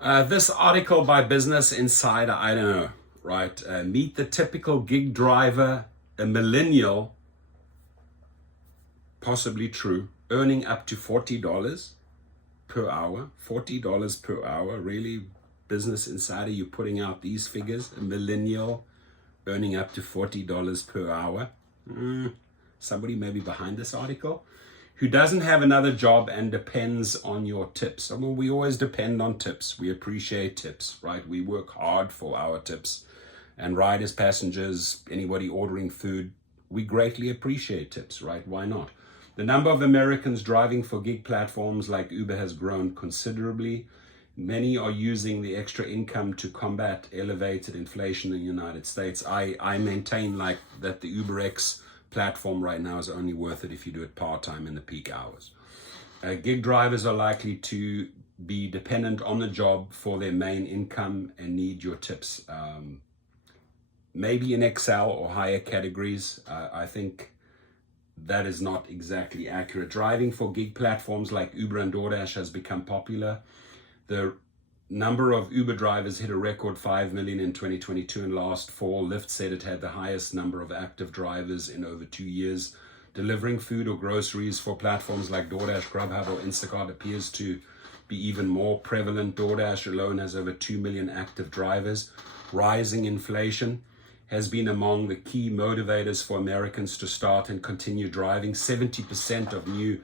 This article by Business Insider, I don't know, right? Meet the typical gig driver, a millennial, possibly true, earning up to $40 per hour. $40 per hour, really? Business Insider, you're putting out these figures, a millennial earning up to $40 per hour. Somebody maybe behind this article who doesn't have another job and depends on your tips. I mean, we always depend on tips. We appreciate tips, right? We work hard for our tips. And riders, passengers, anybody ordering food, we greatly appreciate tips, right? Why not? The number of Americans driving for gig platforms like Uber has grown considerably. Many are using the extra income to combat elevated inflation in the United States. I maintain like that the UberX platform right now is only worth it if you do it part-time in the peak hours. Gig drivers are likely to be dependent on the job for their main income and need your tips. Maybe in Excel or higher categories. I think that is not exactly accurate. Driving for gig platforms like Uber and Doordash has become popular. The number of Uber drivers hit a record 5 million in 2022, and last fall, Lyft said it had the highest number of active drivers in over 2 years. Delivering food or groceries for platforms like DoorDash, Grubhub, or Instacart appears to be even more prevalent. DoorDash alone has over 2 million active drivers. Rising inflation has been among the key motivators for Americans to start and continue driving. 70% of new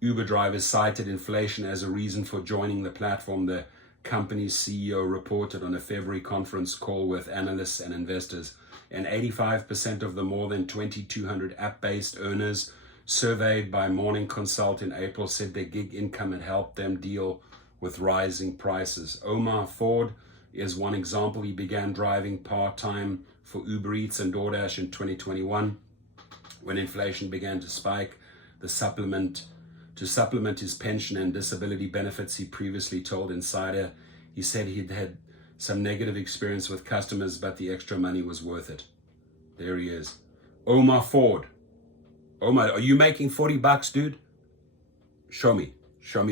Uber drivers cited inflation as a reason for joining the platform, the company's CEO reported on a February conference call with analysts and investors. And 85% of the more than 2,200 app-based earners surveyed by Morning Consult in April said their gig income had helped them deal with rising prices. Omar Ford is one example. He began driving part-time for Uber Eats and DoorDash in 2021 when inflation began to spike. To supplement his pension and disability benefits, he previously told Insider, he said he'd had some negative experience with customers, but the extra money was worth it. There he is. Omar Ford. Omar, are you making $40, dude? Show me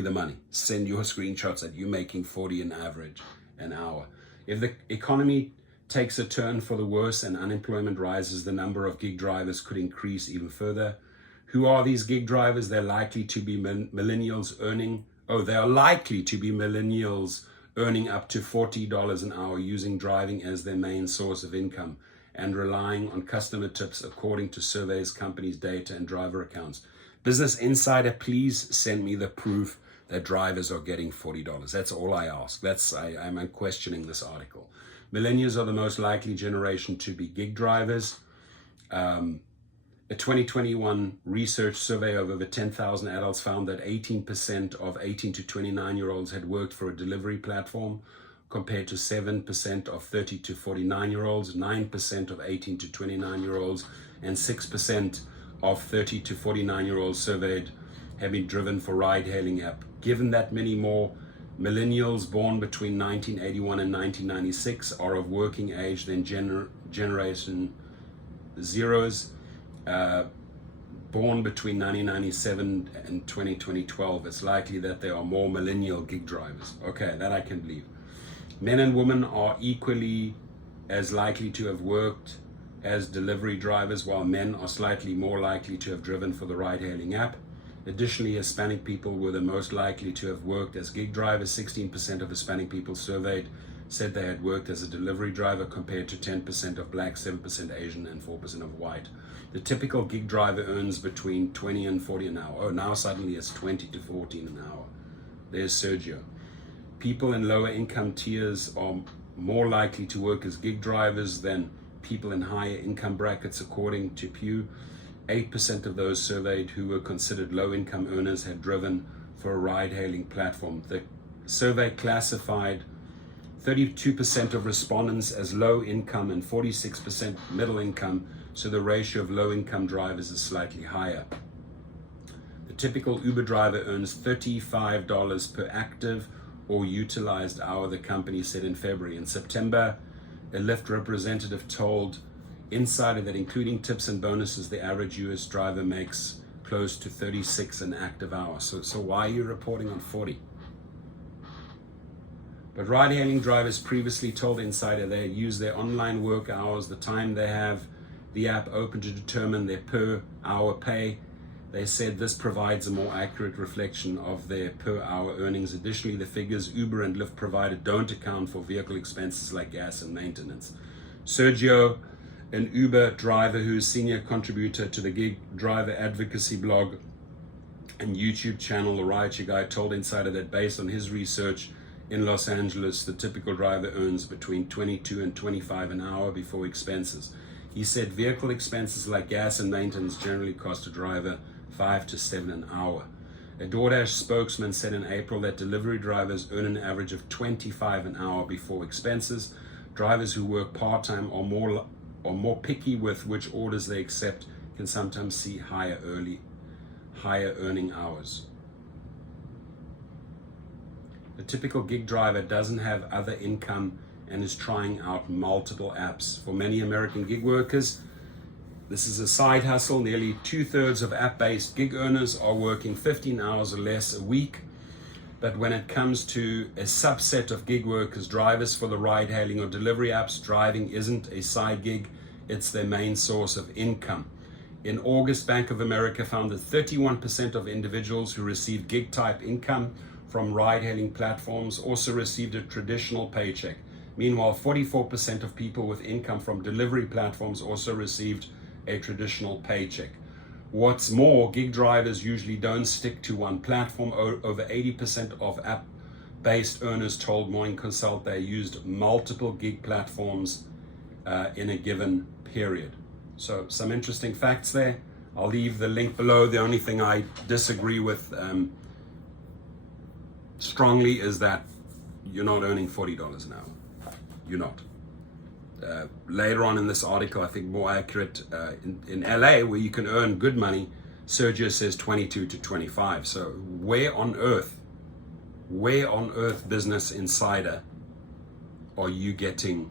the money. Send your screenshots that you're making 40 an average an hour. If the economy takes a turn for the worse and unemployment rises, the number of gig drivers could increase even further. Who are these gig drivers? They're likely to be millennials earning up to $40 an hour, using driving as their main source of income and relying on customer tips according to surveys, companies' data, and driver accounts. Business Insider, please send me the proof that drivers are getting $40. That's all I ask. I'm questioning this article. Millennials are the most likely generation to be gig drivers. A 2021 research survey of over 10,000 adults found that 18% of 18 to 29-year-olds had worked for a delivery platform, compared to 7% of 30 to 49-year-olds, 9% of 18 to 29-year-olds, and 6% of 30 to 49-year-olds surveyed have been driven for ride-hailing app. Given that many more millennials born between 1981 and 1996 are of working age than Generation Zeros, born between 1997 and 2012, it's likely that there are more millennial gig drivers. Okay, that I can believe. Men and women are equally as likely to have worked as delivery drivers, while men are slightly more likely to have driven for the ride-hailing app. Additionally, Hispanic people were the most likely to have worked as gig drivers. 16% of Hispanic people surveyed said they had worked as a delivery driver, compared to 10% of Black, 7% Asian, and 4% of white. The typical gig driver earns between 20 and 40 an hour. Oh, now suddenly it's 20 to 14 an hour. There's Sergio. People in lower income tiers are more likely to work as gig drivers than people in higher income brackets, according to Pew. 8% of those surveyed who were considered low-income earners had driven for a ride-hailing platform. The survey classified 32% of respondents as low-income and 46% middle-income, so the ratio of low-income drivers is slightly higher. The typical Uber driver earns $35 per active or utilized hour, the company said in February. In September, a Lyft representative told Insider that including tips and bonuses, the average US driver makes close to 36 an active hour. So why are you reporting on 40? But ride-hailing drivers previously told Insider they use their online work hours, the time they have the app open, to determine their per hour pay. They said this provides a more accurate reflection of their per hour earnings. Additionally, the figures Uber and Lyft provided don't account for vehicle expenses like gas and maintenance. Sergio, an Uber driver who is senior contributor to the gig driver advocacy blog and YouTube channel, The Rideshare Guy, told Insider that based on his research in Los Angeles, the typical driver earns between $22 and $25 an hour before expenses. He said vehicle expenses like gas and maintenance generally cost a driver $5 to $7 an hour. A Doordash spokesman said in April that delivery drivers earn an average of $25 an hour before expenses. Drivers who work part-time or more picky with which orders they accept can sometimes see higher earning hours. The typical gig driver doesn't have other income and is trying out multiple apps. For many American gig workers, this is a side hustle. Nearly 2/3 of app-based gig earners are working 15 hours or less a week. But when it comes to a subset of gig workers, drivers for the ride-hailing or delivery apps, driving isn't a side gig, it's their main source of income. In August, Bank of America found that 31% of individuals who received gig-type income from ride-hailing platforms also received a traditional paycheck. Meanwhile, 44% of people with income from delivery platforms also received a traditional paycheck. What's more, gig drivers usually don't stick to one platform. Over 80% of app-based earners told Morning Consult they used multiple gig platforms in a given period. So some interesting facts there. I'll leave the link below. The only thing I disagree with strongly is that you're not earning $40 an hour. You're not. Later on in this article, I think more accurate, in LA, where you can earn good money, Sergio says 22 to 25. So where on earth, Business Insider, are you getting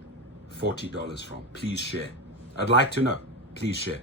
$40 from? Please share. I'd like to know. Please share.